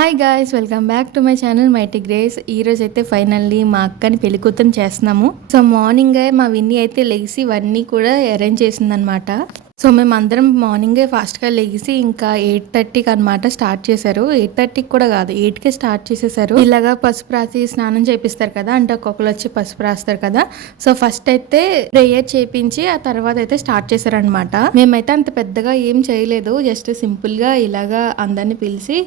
Hi guys, welcome back to my channel mighty grace. ఈ రోజు అయితే ఫైనల్లీ మా అక్కని పెళ్లి కూతురు చేస్తున్నాము. సో మార్నింగ్ మా విన్నీ అయితే లెగిసి ఇవన్నీ కూడా అరేంజ్ చేసిందనమాట. సో మేమందరం మార్నింగే ఫాస్ట్గా లెగిసి ఇంకా 8:30కి అనమాట స్టార్ట్ చేశారు. 8:30కి కూడా కాదు, 8కే స్టార్ట్ చేసేసారు. ఇలాగా పసుపు రాసి స్నానం చేపిస్తారు కదా, అంటే ఒక్కొక్కరు వచ్చి పసుపు రాస్తారు కదా. సో ఫస్ట్ అయితే ప్రేయర్ చేపించి ఆ తర్వాత అయితే స్టార్ట్ చేశారనమాట. మేమైతే అంత పెద్దగా ఏం చేయలేదు, జస్ట్ సింపుల్ గా ఇలాగా అందరిని పిలిచి,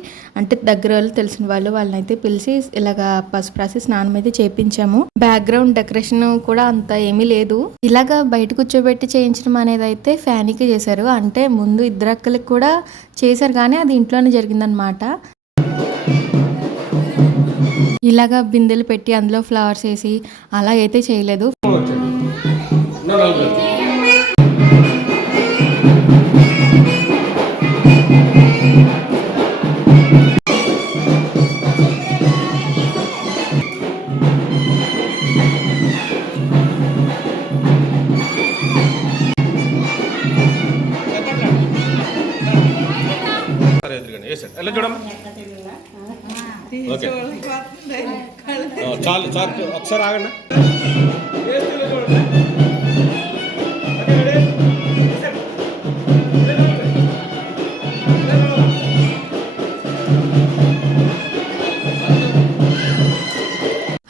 అంటే దగ్గర వాళ్ళు తెలిసిన వాళ్ళని అయితే పిలిచి ఇలాగా పసుపు రాసి స్నానం అయితే చేపించాము. బ్యాక్గ్రౌండ్ డెకరేషన్ కూడా అంత ఏమీ లేదు. ఇలాగా బయట కూర్చోబెట్టి చేయించడం అనేది అయితే ఫ్యానికి చేశారు. అంటే ముందు ఇద్దరు అక్కలకి కూడా చేశారు, కానీ అది ఇంట్లోనే జరిగిందనమాట. ఇలాగా బిందెలు పెట్టి అందులో ఫ్లవర్స్ వేసి అలా అయితే చేయలేదు. చాలు చాలు ఒకసారి ఆగండి.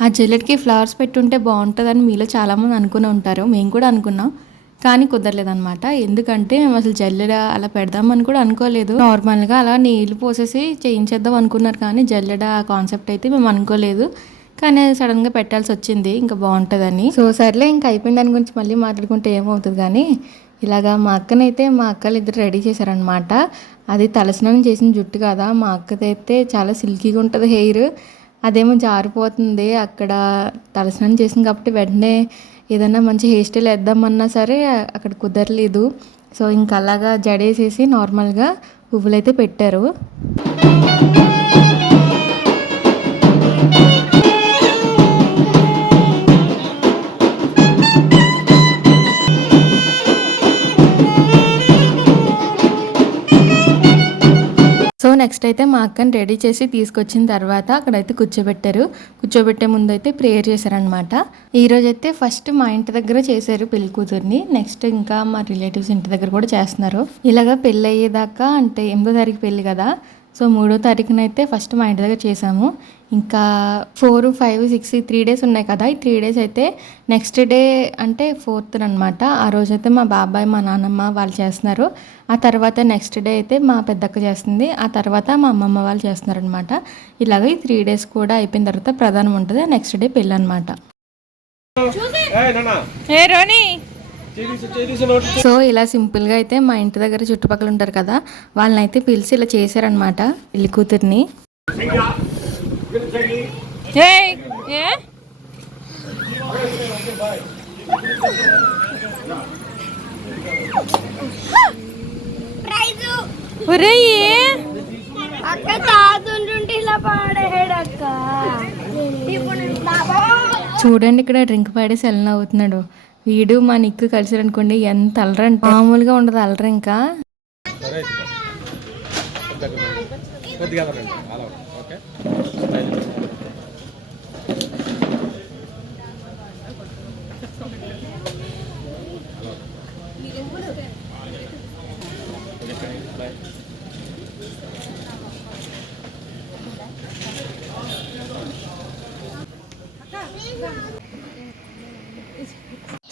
ఆ జల్లెడ్కి ఫ్లవర్స్ పెట్టుంటే బాగుంటుందని మీలో చాలామంది అనుకుని ఉంటారు, మేము కూడా అనుకున్నాం, కానీ కుదరలేదనమాట. ఎందుకంటే మేము అసలు జల్లెడ అలా పెడదామని కూడా అనుకోలేదు. నార్మల్గా అలా నీళ్లు పోసేసి చేయించేద్దాం అనుకున్నారు, కానీ జల్లెడ కాన్సెప్ట్ అయితే మేము అనుకోలేదు. కానీ సడన్గా పెట్టాల్సి వచ్చింది, ఇంకా బాగుంటుందని. సో సర్లే, ఇంకా అయిపోయిన దాని గురించి మళ్ళీ మాట్లాడుకుంటే ఏమవుతుంది. కానీ ఇలాగా మా అక్కనైతే మా అక్కలు ఇద్దరు రెడీ చేశారనమాట. అది తలస్నానం చేసిన జుట్టు కదా, మా అక్కదైతే చాలా సిల్కీగా ఉంటుంది హెయిర్, అదేమో జారిపోతుంది. అక్కడ తలస్నానం చేసింది కాబట్టి వెంటనే ఏదైనా మంచి హెయిర్ స్టైల్ వేద్దామన్నా సరే అక్కడ కుదరలేదు. సో ఇంకా అలాగా జడేసేసి నార్మల్గా పువ్వులైతే పెట్టారు. సో నెక్స్ట్ అయితే మా అక్కని రెడీ చేసి తీసుకొచ్చిన తర్వాత అక్కడైతే కూర్చోబెట్టే ముందు అయితే ప్రేయర్ చేశారనమాట. ఈరోజు అయితే ఫస్ట్ మా ఇంటి దగ్గర చేశారు పెళ్లి కూతుర్ని, నెక్స్ట్ ఇంకా మా రిలేటివ్స్ ఇంటి దగ్గర కూడా చేస్తున్నారు. ఇలాగా పెళ్ళి అయ్యేదాకా, అంటే 8వ తారీఖు పెళ్ళి కదా, సో 3వ తారీఖున అయితే ఫస్ట్ మా ఇంటి దగ్గర చేసాము. ఇంకా 4, 5, 6 3 డేస్ ఉన్నాయి కదా, ఈ 3 డేస్ అయితే నెక్స్ట్ డే అంటే 4th అనమాట. ఆ రోజైతే మా బాబాయ్ మా నాన్నమ్మ వాళ్ళు చేస్తున్నారు. ఆ తర్వాత నెక్స్ట్ డే అయితే మా పెద్దక్క చేస్తుంది, ఆ తర్వాత మా అమ్మమ్మ వాళ్ళు చేస్తున్నారు అనమాట. ఇలాగ ఈ 3 డేస్ కూడా అయిపోయిన తర్వాత ప్రధానం ఉంటుంది, నెక్స్ట్ డే పెళ్ళి అనమాట. సో ఇలా సింపుల్గా అయితే మా ఇంటి దగ్గర చుట్టుపక్కల ఉంటారు కదా, వాళ్ళని అయితే పిలిచి ఇలా చేశారనమాట పెళ్లి కూతుర్ని. చూడండి, ఇక్కడ డ్రింక్ పాడేసి ఎలా అవుతున్నాడు వీడు. మా నిక్కు కలిసి అనుకోండి ఎంత అలరంటే మామూలుగా ఉండదు అలర. ఇంకా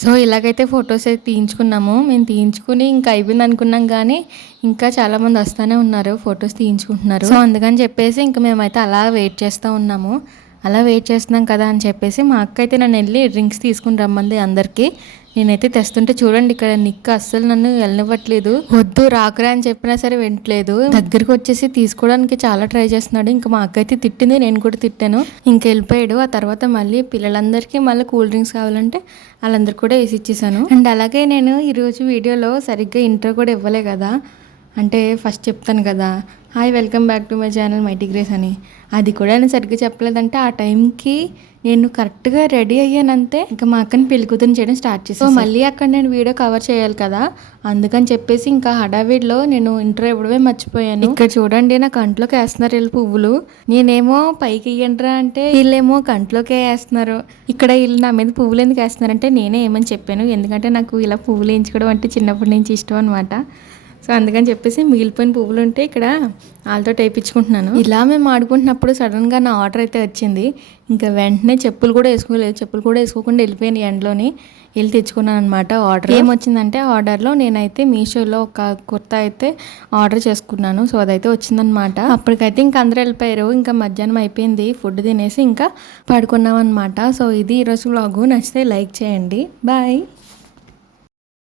సో ఇలాగైతే ఫొటోస్ అయితే తీయించుకున్నాము. మేము తీయించుకుని ఇంకా అయిపోయింది అనుకున్నాం, కానీ ఇంకా చాలామంది వస్తూనే ఉన్నారు, ఫొటోస్ తీయించుకుంటున్నారు. సో అందుకని చెప్పేసి ఇంకా మేమైతే అలా వెయిట్ చేస్తూ ఉన్నాము. అలా వెయిట్ చేస్తున్నాం కదా అని చెప్పేసి మా అక్క అయితే నన్ను వెళ్ళి డ్రింక్స్ తీసుకుని రమ్మంది అందరికీ. నేనైతే తెస్తుంటే చూడండి, ఇక్కడ నిక్క అస్సలు నన్ను వెళ్ళనివ్వట్లేదు. వద్దు రాకురా అని చెప్పినా సరే వింటలేదు. దగ్గరికి వచ్చేసి తీసుకోవడానికి చాలా ట్రై చేస్తున్నాడు. ఇంకా మా అక్క అయితే తిట్టింది, నేను కూడా తిట్టాను. ఇంక వెళ్ళిపోయాడు. ఆ తర్వాత మళ్ళీ పిల్లలందరికీ మళ్ళీ కూల్ డ్రింక్స్ కావాలంటే వాళ్ళందరికీ కూడా వేసి ఇచ్చేసాను. అండ్ అలాగే నేను ఈరోజు వీడియోలో సరిగ్గా ఇంట్రో కూడా ఇవ్వలే కదా, అంటే ఫస్ట్ చెప్తాను కదా, hi welcome back to my channel mighty grace అని. అది కూడా నేను సరిగ్గా చెప్పలేదంటే ఆ టైంకి నేను కరెక్ట్గా రెడీ అయ్యానంతే ఇంకా మా అక్కని పెళ్ళికూతురు చేయడం స్టార్ట్ చేసాను. సో మళ్ళీ అక్కడ నేను వీడియో కవర్ చేయాలి కదా, అందుకని చెప్పేసి ఇంకా హడావిడిలో నేను ఇంట్రో ఇవ్వడమే మర్చిపోయాను. ఇక్కడ చూడండి నా కంట్లోకి వేస్తున్నారు వీళ్ళు పువ్వులు. నేనేమో పైకి ఇయ్యండ్రా అంటే వీళ్ళేమో కంట్లోకే వేస్తున్నారు. ఇక్కడ వీళ్ళు నా మీద పువ్వులు ఎందుకు వేస్తున్నారంటే నేనే ఏమని చెప్పాను, ఎందుకంటే నాకు ఇలా పువ్వులు వేయించుకోవడం అంటే చిన్నప్పటి నుంచి ఇష్టం అనమాట. సో అందుకని చెప్పేసి మిగిలిపోయిన పువ్వులు ఉంటే ఇక్కడ వాళ్ళతో వేయించుకుంటున్నాను. ఇలా మేము ఆడుకుంటున్నప్పుడు సడన్గా నా ఆర్డర్ అయితే వచ్చింది. ఇంకా వెంటనే చెప్పులు కూడా వేసుకోలేదు, చెప్పులు కూడా వేసుకోకుండా వెళ్ళిపోయాను ఎండలోని. వెళ్ళి తెచ్చుకున్నాను అనమాట. ఆర్డర్ ఏమొచ్చిందంటే ఆర్డర్లో నేనైతే మీషోలో ఒక కుర్తా అయితే ఆర్డర్ చేసుకున్నాను. సో అదైతే వచ్చిందనమాట. అప్పటికైతే ఇంకా అందరూ వెళ్ళిపోయారు. ఇంకా మధ్యాహ్నం అయిపోయింది, ఫుడ్ తినేసి ఇంకా పడుకున్నాం అనమాట. సో ఇది ఈరోజు వ్లాగు. నచ్చితే లైక్ చేయండి. బాయ్.